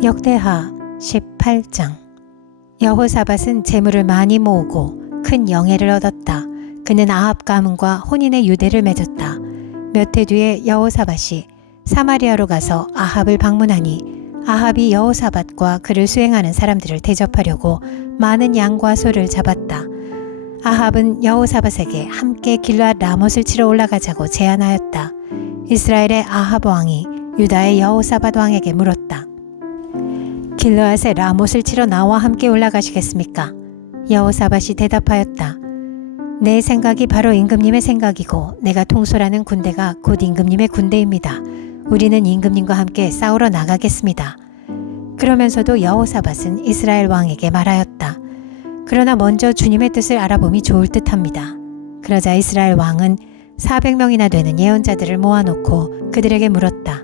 역대하 18장. 여호사밧은 재물을 많이 모으고 큰 영예를 얻었다. 그는 아합 가문과 혼인의 유대를 맺었다. 몇 해 뒤에 여호사밧이 사마리아로 가서 아합을 방문하니 아합이 여호사밧과 그를 수행하는 사람들을 대접하려고 많은 양과 소를 잡았다. 아합은 여호사밧에게 함께 길르앗 라못을 치러 올라가자고 제안하였다. 이스라엘의 아합 왕이 유다의 여호사밧 왕에게 물었다. 길르앗의 라못을 치러 나와 함께 올라가시겠습니까? 여호사밧이 대답하였다. 내 생각이 바로 임금님의 생각이고 내가 통솔하는 군대가 곧 임금님의 군대입니다. 우리는 임금님과 함께 싸우러 나가겠습니다. 그러면서도 여호사밧은 이스라엘 왕에게 말하였다. 그러나 먼저 주님의 뜻을 알아봄이 좋을 듯합니다. 그러자 이스라엘 왕은 400명이나 되는 예언자들을 모아놓고 그들에게 물었다.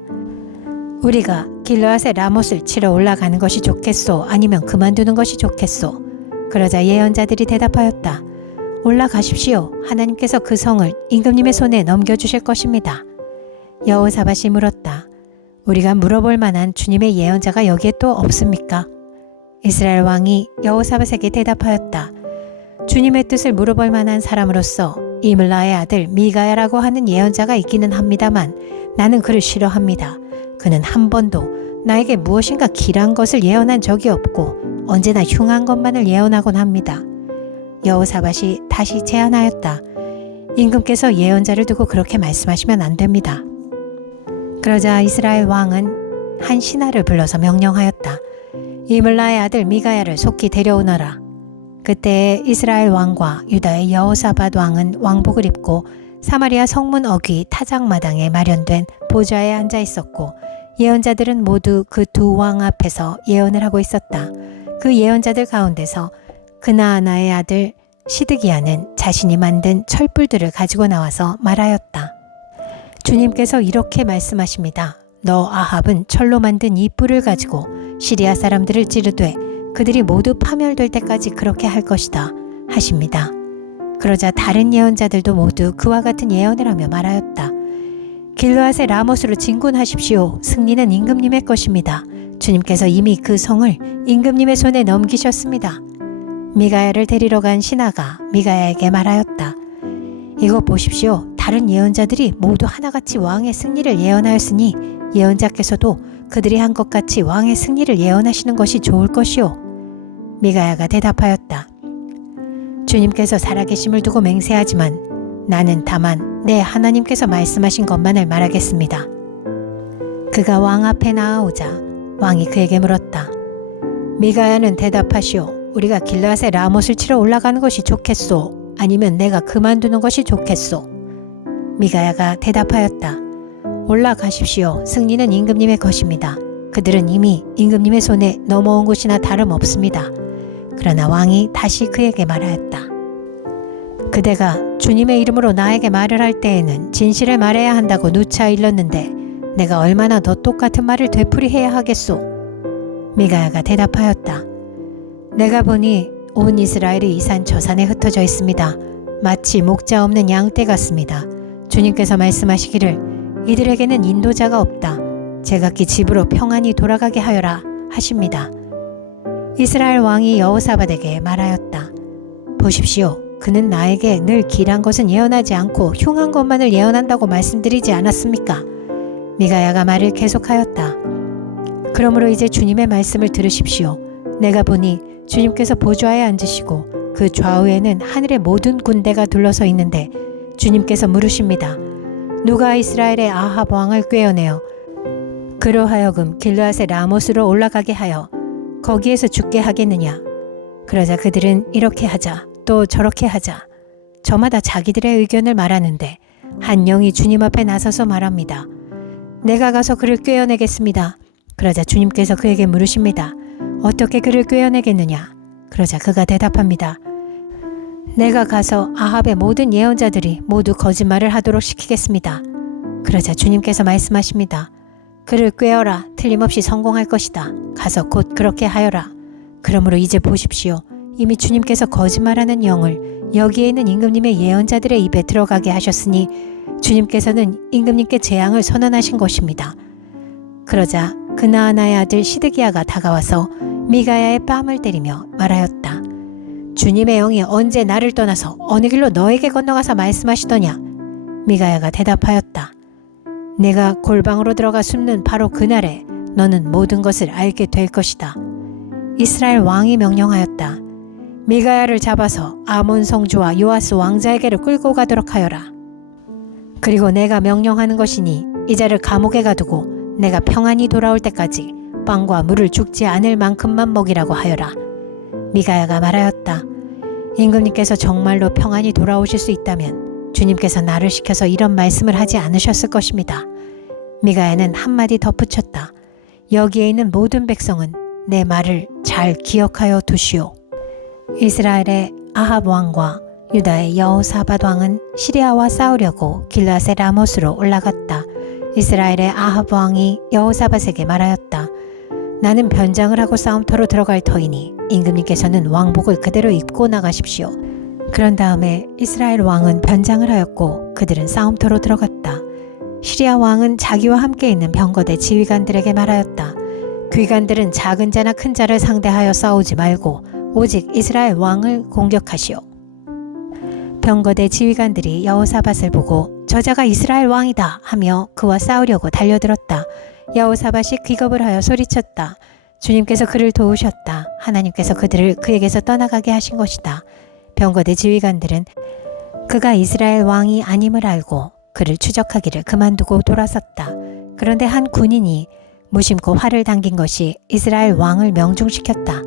우리가 길르앗의 라못을 치러 올라가는 것이 좋겠소? 아니면 그만두는 것이 좋겠소? 그러자 예언자들이 대답하였다. 올라가십시오. 하나님께서 그 성을 임금님의 손에 넘겨주실 것입니다. 여호사밧이 물었다. 우리가 물어볼 만한 주님의 예언자가 여기에 또 없습니까? 이스라엘 왕이 여호사밧에게 대답하였다. 주님의 뜻을 물어볼 만한 사람으로서 이물라의 아들 미가야라고 하는 예언자가 있기는 합니다만 나는 그를 싫어합니다. 그는 한 번도 나에게 무엇인가 길한 것을 예언한 적이 없고 언제나 흉한 것만을 예언하곤 합니다. 여호사밧이 다시 제안하였다. 임금께서 예언자를 두고 그렇게 말씀하시면 안 됩니다. 그러자 이스라엘 왕은 한 신하를 불러서 명령하였다. 이물라의 아들 미가야를 속히 데려오너라. 그때 이스라엘 왕과 유다의 여호사밧 왕은 왕복을 입고 사마리아 성문 어귀 타작마당에 마련된 보좌에 앉아 있었고 예언자들은 모두 그 두 왕 앞에서 예언을 하고 있었다. 그 예언자들 가운데서 그나아나의 아들 시드기야는 자신이 만든 철불들을 가지고 나와서 말하였다. 주님께서 이렇게 말씀하십니다. 너 아합은 철로 만든 이 뿔을 가지고 시리아 사람들을 찌르되 그들이 모두 파멸될 때까지 그렇게 할 것이다 하십니다. 그러자 다른 예언자들도 모두 그와 같은 예언을 하며 말하였다. 길르앗의 라못으로 진군하십시오. 승리는 임금님의 것입니다. 주님께서 이미 그 성을 임금님의 손에 넘기셨습니다. 미가야를 데리러 간 신하가 미가야에게 말하였다. 이거 보십시오. 다른 예언자들이 모두 하나같이 왕의 승리를 예언하였으니 예언자께서도 그들이 한 것 같이 왕의 승리를 예언하시는 것이 좋을 것이오. 미가야가 대답하였다. 주님께서 살아계심을 두고 맹세하지만 나는 다만 내 하나님께서 말씀하신 것만을 말하겠습니다. 그가 왕 앞에 나아오자 왕이 그에게 물었다. 미가야는 대답하시오. 우리가 길르앗의 라못을 치러 올라가는 것이 좋겠소? 아니면 내가 그만두는 것이 좋겠소? 미가야가 대답하였다. 올라가십시오. 승리는 임금님의 것입니다. 그들은 이미 임금님의 손에 넘어온 곳이나 다름없습니다. 그러나 왕이 다시 그에게 말하였다. 그대가 주님의 이름으로 나에게 말을 할 때에는 진실을 말해야 한다고 누차 일렀는데 내가 얼마나 더 똑같은 말을 되풀이해야 하겠소? 미가야가 대답하였다. 내가 보니 온 이스라엘이 이 산 저 산에 흩어져 있습니다. 마치 목자 없는 양떼 같습니다. 주님께서 말씀하시기를 이들에게는 인도자가 없다. 제각기 집으로 평안히 돌아가게 하여라 하십니다. 이스라엘 왕이 여호사밧에게 말하였다. 보십시오. 그는 나에게 늘 길한 것은 예언하지 않고 흉한 것만을 예언한다고 말씀드리지 않았습니까? 미가야가 말을 계속하였다. 그러므로 이제 주님의 말씀을 들으십시오. 내가 보니 주님께서 보좌에 앉으시고 그 좌우에는 하늘의 모든 군대가 둘러서 있는데 주님께서 물으십니다. 누가 이스라엘의 아합 왕을 꾀어내어 그로 하여금 길르앗의 라못으로 올라가게 하여 거기에서 죽게 하겠느냐? 그러자 그들은 이렇게 하자 또 저렇게 하자 저마다 자기들의 의견을 말하는데 한 영이 주님 앞에 나서서 말합니다. 내가 가서 그를 꾀어내겠습니다. 그러자 주님께서 그에게 물으십니다. 어떻게 그를 꾀어내겠느냐? 그러자 그가 대답합니다. 내가 가서 아합의 모든 예언자들이 모두 거짓말을 하도록 시키겠습니다. 그러자 주님께서 말씀하십니다. 그를 꾀어라. 틀림없이 성공할 것이다. 가서 곧 그렇게 하여라. 그러므로 이제 보십시오. 이미 주님께서 거짓말하는 영을 여기에 있는 임금님의 예언자들의 입에 들어가게 하셨으니 주님께서는 임금님께 재앙을 선언하신 것입니다. 그러자 그나아나의 아들 시드기야가 다가와서 미가야의 뺨을 때리며 말하였다. 주님의 영이 언제 나를 떠나서 어느 길로 너에게 건너가서 말씀하시더냐? 미가야가 대답하였다. 내가 골방으로 들어가 숨는 바로 그날에 너는 모든 것을 알게 될 것이다. 이스라엘 왕이 명령하였다. 미가야를 잡아서 아몬 성주와 요아스 왕자에게로 끌고 가도록 하여라. 그리고 내가 명령하는 것이니 이 자를 감옥에 가두고 내가 평안히 돌아올 때까지 빵과 물을 죽지 않을 만큼만 먹이라고 하여라. 미가야가 말하였다. 임금님께서 정말로 평안히 돌아오실 수 있다면 주님께서 나를 시켜서 이런 말씀을 하지 않으셨을 것입니다. 미가야는 한마디 덧붙였다. 여기에 있는 모든 백성은 내 말을 잘 기억하여 두시오. 이스라엘의 아합 왕과 유다의 여호사밧 왕은 시리아와 싸우려고 길앗의 라못으로 올라갔다. 이스라엘의 아합 왕이 여호사밧에게 말하였다. 나는 변장을 하고 싸움터로 들어갈 터이니 임금님께서는 왕복을 그대로 입고 나가십시오. 그런 다음에 이스라엘 왕은 변장을 하였고 그들은 싸움터로 들어갔다. 시리아 왕은 자기와 함께 있는 병거대 지휘관들에게 말하였다. 귀관들은 작은 자나 큰 자를 상대하여 싸우지 말고 오직 이스라엘 왕을 공격하시오. 병거대 지휘관들이 여호사밧을 보고 저자가 이스라엘 왕이다 하며 그와 싸우려고 달려들었다. 여호사밧이 기겁을 하여 소리쳤다. 주님께서 그를 도우셨다. 하나님께서 그들을 그에게서 떠나가게 하신 것이다. 병거대 지휘관들은 그가 이스라엘 왕이 아님을 알고 그를 추적하기를 그만두고 돌아섰다. 그런데 한 군인이 무심코 활을 당긴 것이 이스라엘 왕을 명중시켰다.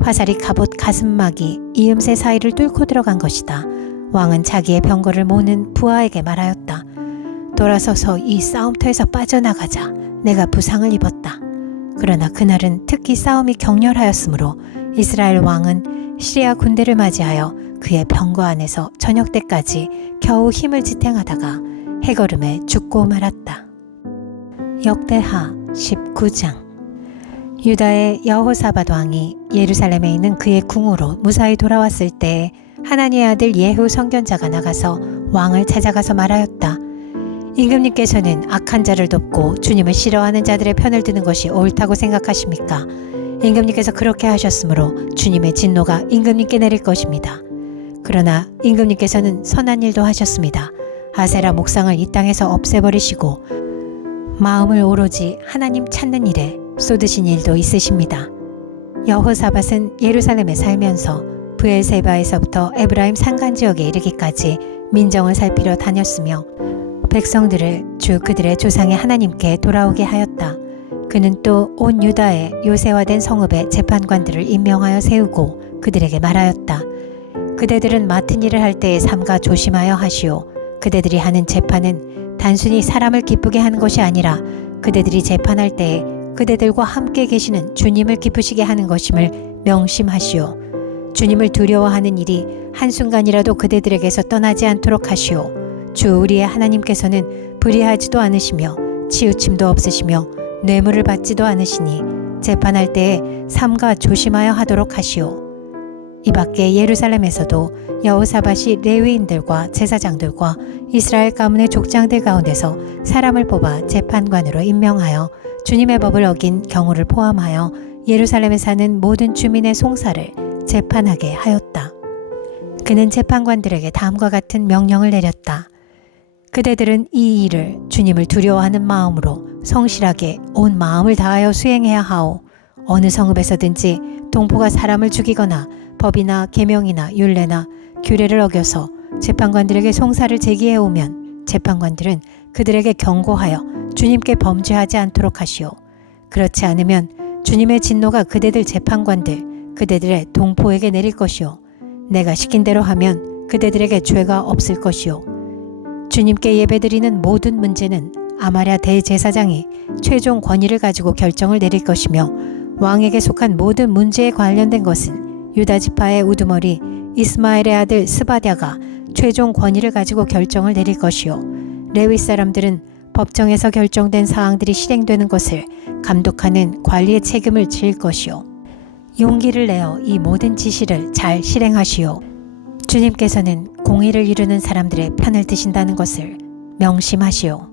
화살이 갑옷 가슴막이 이음새 사이를 뚫고 들어간 것이다. 왕은 자기의 병거를 모는 부하에게 말하였다. 돌아서서 이 싸움터에서 빠져나가자. 내가 부상을 입었다. 그러나 그날은 특히 싸움이 격렬하였으므로 이스라엘 왕은 시리아 군대를 맞이하여 그의 병거 안에서 저녁 때까지 겨우 힘을 지탱하다가 해걸음에 죽고 말았다. 역대하 19장. 유다의 여호사밧 왕이 예루살렘에 있는 그의 궁으로 무사히 돌아왔을 때에 하나니의 아들 예후 선견자가 나가서 왕을 찾아가서 말하였다. 임금님께서는 악한 자를 돕고 주님을 싫어하는 자들의 편을 드는 것이 옳다고 생각하십니까? 임금님께서 그렇게 하셨으므로 주님의 진노가 임금님께 내릴 것입니다. 그러나 임금님께서는 선한 일도 하셨습니다. 아세라 목상을 이 땅에서 없애버리시고 마음을 오로지 하나님 찾는 일에 쏟으신 일도 있으십니다. 여호사밧은 예루살렘에 살면서 브엘세바에서부터 에브라임 산간 지역에 이르기까지 민정을 살피러 다녔으며 백성들을 주 그들의 조상의 하나님께 돌아오게 하였다. 그는 또 온 유다에 요새화된 성읍의 재판관들을 임명하여 세우고 그들에게 말하였다. 그대들은 맡은 일을 할 때에 삼가 조심하여 하시오. 그대들이 하는 재판은 단순히 사람을 기쁘게 하는 것이 아니라 그대들이 재판할 때에 그대들과 함께 계시는 주님을 기쁘시게 하는 것임을 명심하시오. 주님을 두려워하는 일이 한순간이라도 그대들에게서 떠나지 않도록 하시오. 주 우리의 하나님께서는 불의하지도 않으시며 치우침도 없으시며 뇌물을 받지도 않으시니 재판할 때에 삼가 조심하여 하도록 하시오. 이 밖에 예루살렘에서도 여호사밧이 레위인들과 제사장들과 이스라엘 가문의 족장들 가운데서 사람을 뽑아 재판관으로 임명하여 주님의 법을 어긴 경우를 포함하여 예루살렘에 사는 모든 주민의 송사를 재판하게 하였다. 그는 재판관들에게 다음과 같은 명령을 내렸다. 그대들은 이 일을 주님을 두려워하는 마음으로 성실하게 온 마음을 다하여 수행해야 하오. 어느 성읍에서든지 동포가 사람을 죽이거나 법이나 계명이나 율례나 규례를 어겨서 재판관들에게 송사를 제기해 오면 재판관들은 그들에게 경고하여 주님께 범죄하지 않도록 하시오. 그렇지 않으면 주님의 진노가 그대들 재판관들, 그대들의 동포에게 내릴 것이오. 내가 시킨 대로 하면 그대들에게 죄가 없을 것이오. 주님께 예배드리는 모든 문제는 아마랴 대제사장이 최종 권위를 가지고 결정을 내릴 것이며 왕에게 속한 모든 문제에 관련된 것은 유다 지파의 우두머리 이스마엘의 아들 스바랴가 최종 권위를 가지고 결정을 내릴 것이요. 레위 사람들은 법정에서 결정된 사항들이 실행되는 것을 감독하는 관리의 책임을 질 것이요. 용기를 내어 이 모든 지시를 잘 실행하시오. 주님께서는 공의를 이루는 사람들의 편을 드신다는 것을 명심하시오.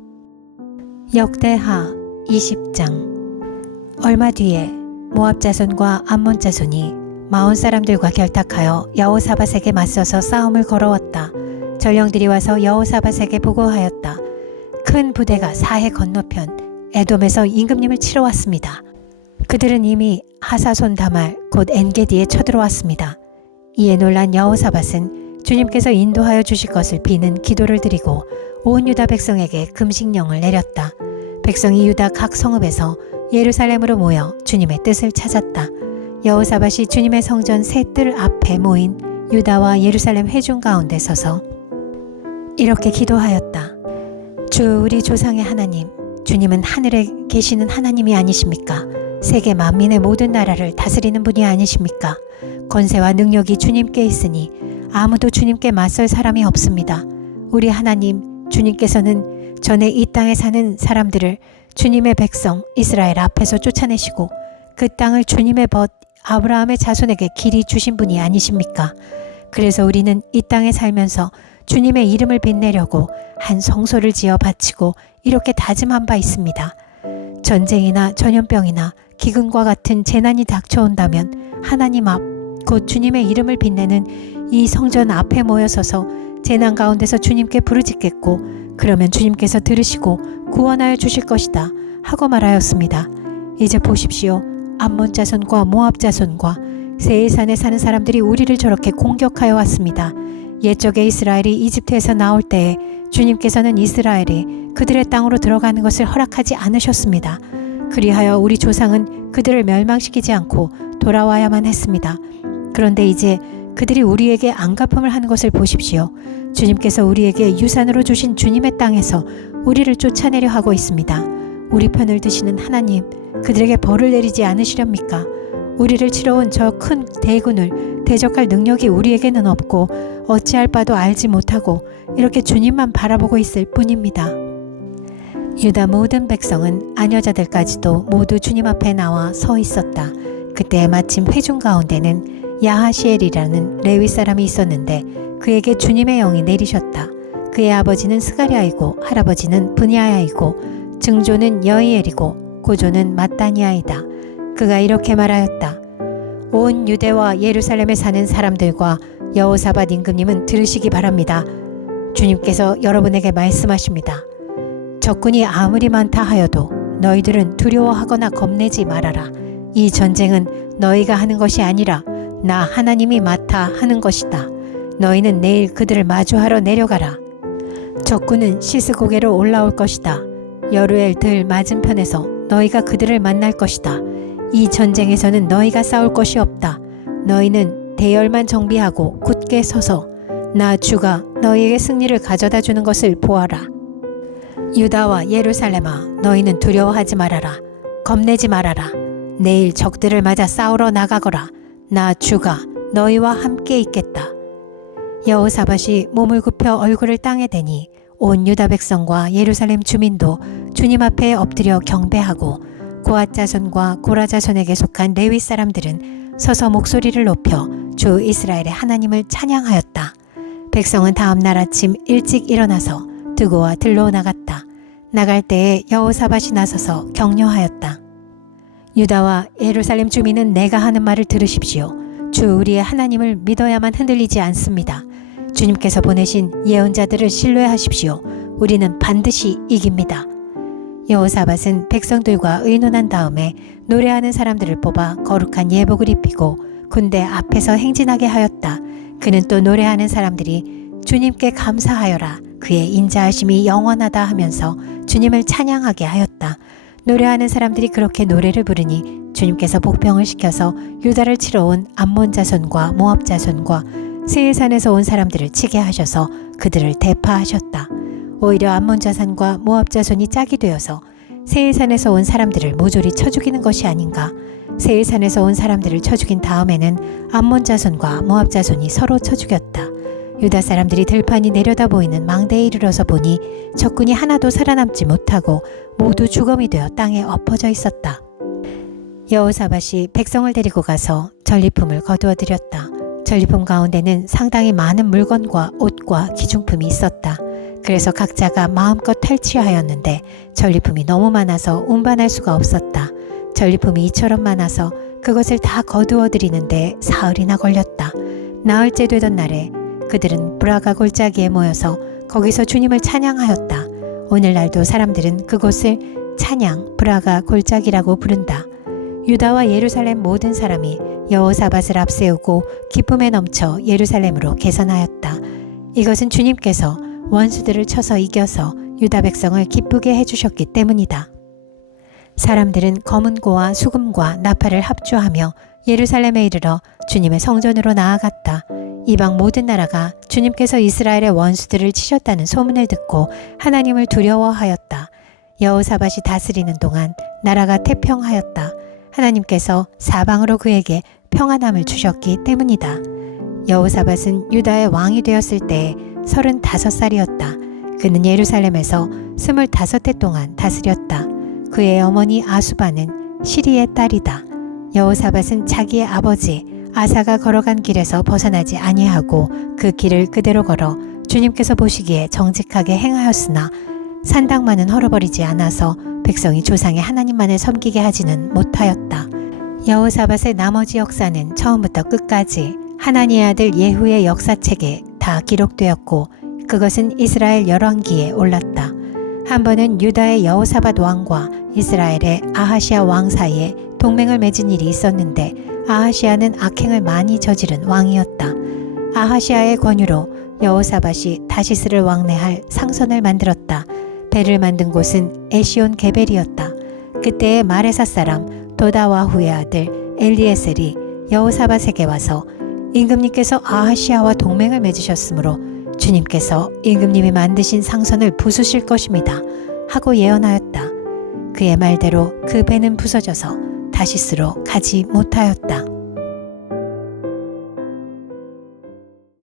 역대하 20장. 얼마 뒤에 모압 자손과 암몬 자손이 마온 사람들과 결탁하여 여호사밧에게 맞서서 싸움을 걸어왔다. 전령들이 와서 여호사밧에게 보고하였다. 큰 부대가 사해 건너편 에돔에서 임금님을 치러 왔습니다. 그들은 이미 하사손 다말 곧 엔게디에 쳐들어왔습니다. 이에 놀란 여호사밧은 주님께서 인도하여 주실 것을 비는 기도를 드리고 온 유다 백성에게 금식령을 내렸다. 백성이 유다 각 성읍에서 예루살렘으로 모여 주님의 뜻을 찾았다. 여호사밧이 주님의 성전 세 뜰 앞에 모인 유다와 예루살렘 회중 가운데 서서 이렇게 기도하였다. 주 우리 조상의 하나님, 주님은 하늘에 계시는 하나님이 아니십니까? 세계 만민의 모든 나라를 다스리는 분이 아니십니까? 권세와 능력이 주님께 있으니 아무도 주님께 맞설 사람이 없습니다. 우리 하나님, 주님께서는 전에 이 땅에 사는 사람들을 주님의 백성 이스라엘 앞에서 쫓아내시고 그 땅을 주님의 벗 아브라함의 자손에게 길이 주신 분이 아니십니까? 그래서 우리는 이 땅에 살면서 주님의 이름을 빛내려고 한 성소를 지어 바치고 이렇게 다짐한 바 있습니다. 전쟁이나 전염병이나 기근과 같은 재난이 닥쳐온다면 하나님 앞, 곧 주님의 이름을 빛내는 이 성전 앞에 모여서서 재난 가운데서 주님께 부르짖겠고 그러면 주님께서 들으시고 구원하여 주실 것이다 하고 말하였습니다. 이제 보십시오. 암몬 자손과 모압 자손과 세일산에 사는 사람들이 우리를 저렇게 공격하여 왔습니다. 옛적에 이스라엘이 이집트에서 나올 때에 주님께서는 이스라엘이 그들의 땅으로 들어가는 것을 허락하지 않으셨습니다. 그리하여 우리 조상은 그들을 멸망시키지 않고 돌아와야만 했습니다. 그런데 이제 그들이 우리에게 안갚음을 하는 것을 보십시오. 주님께서 우리에게 유산으로 주신 주님의 땅에서 우리를 쫓아내려 하고 있습니다. 우리 편을 드시는 하나님, 그들에게 벌을 내리지 않으시렵니까? 우리를 치러 온 저 큰 대군을 대적할 능력이 우리에게는 없고 어찌할 바도 알지 못하고 이렇게 주님만 바라보고 있을 뿐입니다. 유다 모든 백성은 아녀자들까지도 모두 주님 앞에 나와 서 있었다. 그때 마침 회중 가운데는 야하시엘이라는 레위 사람이 있었는데 그에게 주님의 영이 내리셨다. 그의 아버지는 스가랴이고 할아버지는 브니아야이고 증조는 여이엘이고 고조는 마따니아이다. 그가 이렇게 말하였다. 온 유대와 예루살렘에 사는 사람들과 여호사밧 임금님은 들으시기 바랍니다. 주님께서 여러분에게 말씀하십니다. 적군이 아무리 많다 하여도 너희들은 두려워하거나 겁내지 말아라. 이 전쟁은 너희가 하는 것이 아니라 나 하나님이 맡아 하는 것이다. 너희는 내일 그들을 마주하러 내려가라. 적군은 시스고게로 올라올 것이다. 여루엘 들 맞은편에서 너희가 그들을 만날 것이다. 이 전쟁에서는 너희가 싸울 것이 없다. 너희는 대열만 정비하고 굳게 서서 나 주가 너희에게 승리를 가져다 주는 것을 보아라. 유다와 예루살렘아, 너희는 두려워하지 말아라. 겁내지 말아라. 내일 적들을 맞아 싸우러 나가거라. 나 주가 너희와 함께 있겠다. 여호사밧이 몸을 굽혀 얼굴을 땅에 대니 온 유다 백성과 예루살렘 주민도 주님 앞에 엎드려 경배하고 고앗 자손과 고라 자손에게 속한 레위 사람들은 서서 목소리를 높여 주 이스라엘의 하나님을 찬양하였다. 백성은 다음 날 아침 일찍 일어나서 드고와 들로 나갔다. 나갈 때에 여호사밧이 나서서 격려하였다. 유다와 예루살렘 주민은 내가 하는 말을 들으십시오. 주 우리의 하나님을 믿어야만 흔들리지 않습니다. 주님께서 보내신 예언자들을 신뢰하십시오. 우리는 반드시 이깁니다. 여호사밧은 백성들과 의논한 다음에 노래하는 사람들을 뽑아 거룩한 예복을 입히고 군대 앞에서 행진하게 하였다. 그는 또 노래하는 사람들이 주님께 감사하여라. 그의 인자하심이 영원하다 하면서 주님을 찬양하게 하였다. 노래하는 사람들이 그렇게 노래를 부르니 주님께서 복병을 시켜서 유다를 치러 온 암몬 자손과 모압 자손과 세일산에서 온 사람들을 치게 하셔서 그들을 대파하셨다. 오히려 암몬 자손과 모압 자손이 짝이 되어서 세일산에서 온 사람들을 모조리 쳐 죽이는 것이 아닌가. 세일산에서 온 사람들을 쳐 죽인 다음에는 암몬 자손과 모압 자손이 서로 쳐 죽였다. 유다 사람들이 들판이 내려다 보이는 망대에 이르러서 보니 적군이 하나도 살아남지 못하고 모두 죽음이 되어 땅에 엎어져 있었다. 여호사밧이 백성을 데리고 가서 전리품을 거두어 드렸다. 전리품 가운데는 상당히 많은 물건과 옷과 기중품이 있었다. 그래서 각자가 마음껏 탈취하였는데 전리품이 너무 많아서 운반할 수가 없었다. 전리품이 이처럼 많아서 그것을 다 거두어 드리는데 사흘이나 걸렸다. 나흘째 되던 날에 그들은 브라가 골짜기에 모여서 거기서 주님을 찬양하였다. 오늘날도 사람들은 그곳을 찬양 브라가 골짜기라고 부른다. 유다와 예루살렘 모든 사람이 여호사밧을 앞세우고 기쁨에 넘쳐 예루살렘으로 개선하였다. 이것은 주님께서 원수들을 쳐서 이겨서 유다 백성을 기쁘게 해주셨기 때문이다. 사람들은 검은고와 수금과 나팔을 합주하며 예루살렘에 이르러 주님의 성전으로 나아갔다. 이방 모든 나라가 주님께서 이스라엘의 원수들을 치셨다는 소문을 듣고 하나님을 두려워하였다. 여호사밧이 다스리는 동안 나라가 태평하였다. 하나님께서 사방으로 그에게 평안함을 주셨기 때문이다. 여호사밧은 유다의 왕이 되었을 때에 35살이었다. 그는 예루살렘에서 25해 동안 다스렸다. 그의 어머니 아수바는 시리의 딸이다. 여호사밧은 자기의 아버지 아사가 걸어간 길에서 벗어나지 아니하고 그 길을 그대로 걸어 주님께서 보시기에 정직하게 행하였으나 산당만은 헐어버리지 않아서 백성이 조상의 하나님만을 섬기게 하지는 못하였다. 여호사밧의 나머지 역사는 처음부터 끝까지 하나니의 아들 예후의 역사책에 다 기록되었고 그것은 이스라엘 열왕기에 올랐다. 한 번은 유다의 여호사밧 왕과 이스라엘의 아하시아 왕 사이에 동맹을 맺은 일이 있었는데 아하시아는 악행을 많이 저지른 왕이었다. 아하시아의 권유로 여호사밧이 다시스를 왕래할 상선을 만들었다. 배를 만든 곳은 에시온 게벨이었다. 그때의 마레사 사람 도다와후의 아들 엘리에셀이 여호사밧에게 와서 임금님께서 아하시아와 동맹을 맺으셨으므로 주님께서 임금님이 만드신 상선을 부수실 것입니다 하고 예언하였다. 그의 말대로 그 배는 부서져서 다시스로 가지 못하였다.